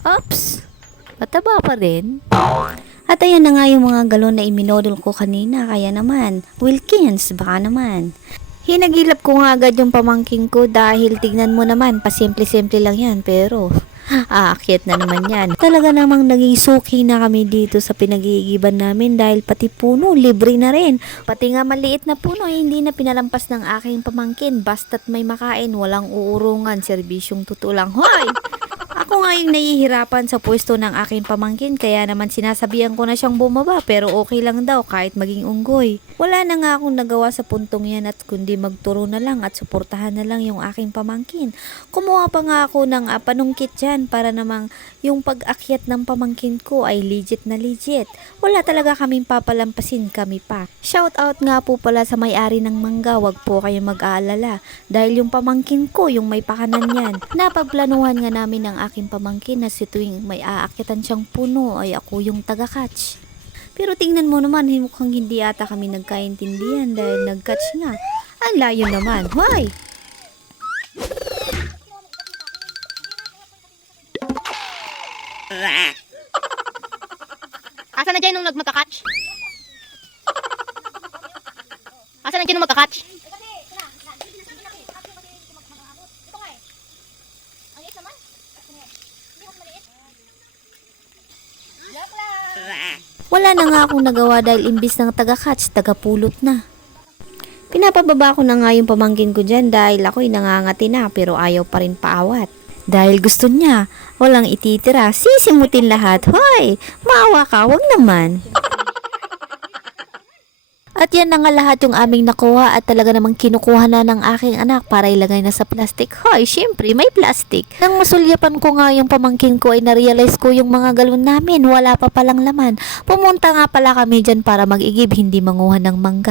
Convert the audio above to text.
Oops! Mataba pa rin. At ayan na nga yung mga galon na iminodol ko kanina. Kaya naman, Wilkins, baka naman. Hinagilap ko nga agad yung pamangking ko dahil tignan mo naman, pasimple-simple lang yan. Pero, aakyat na naman yan. Talaga namang naging suki na kami dito sa pinag-iigiban namin dahil pati puno, libre na rin. Pati nga maliit na puno, hindi na pinalampas ng aking pamangkin. Basta't may makain, walang uurungan, serbisyong totoo lang. Hoy! Ako nga yung nahihirapan sa pwesto ng aking pamangkin kaya naman sinasabihan ko na siyang bumaba pero okay lang daw kahit maging unggoy. Wala na nga akong nagawa sa puntong yan at kundi magturo na lang at suportahan na lang yung aking pamangkin. Kumuha pa nga ako ng panungkit dyan para namang yung pag-akyat ng pamangkin ko ay legit na legit. Wala talaga kaming papalampasin, kami pa. Shout out nga po pala sa may-ari ng mangga, wag po kayong mag-aalala dahil yung pamangkin ko yung may pakanan yan. Napagplanuhan nga namin ng aking pamangkin na si tuwing may aakitan siyang puno ay ako yung taga-catch. Pero tingnan mo naman, mukhang hindi ata kami nagkaintindihan dahil nag-catch nga. Ang layo naman. Why? Asa na dyan nung magka-catch? Asa na dyan nung magka-catch? Wala na nga akong nagawa dahil imbis ng taga-catch, taga-pulot na. Pinapababa ko na nga yung pamangkin ko dyan dahil ako'y nangangati na pero ayaw pa rin paawat. Dahil gusto niya, walang ititira, sisimutin lahat. Hoy, maawa ka, wag naman. At yan na nga lahat yung aming nakuha at talaga namang kinukuha na ng aking anak para ilagay na sa plastic. Hoy, syempre may plastic. Nang masulyapan ko nga yung pamangkin ko ay narealize ko yung mga galon namin. Wala pa palang laman. Pumunta nga pala kami dyan para mag-igib, hindi manguha ng mangga.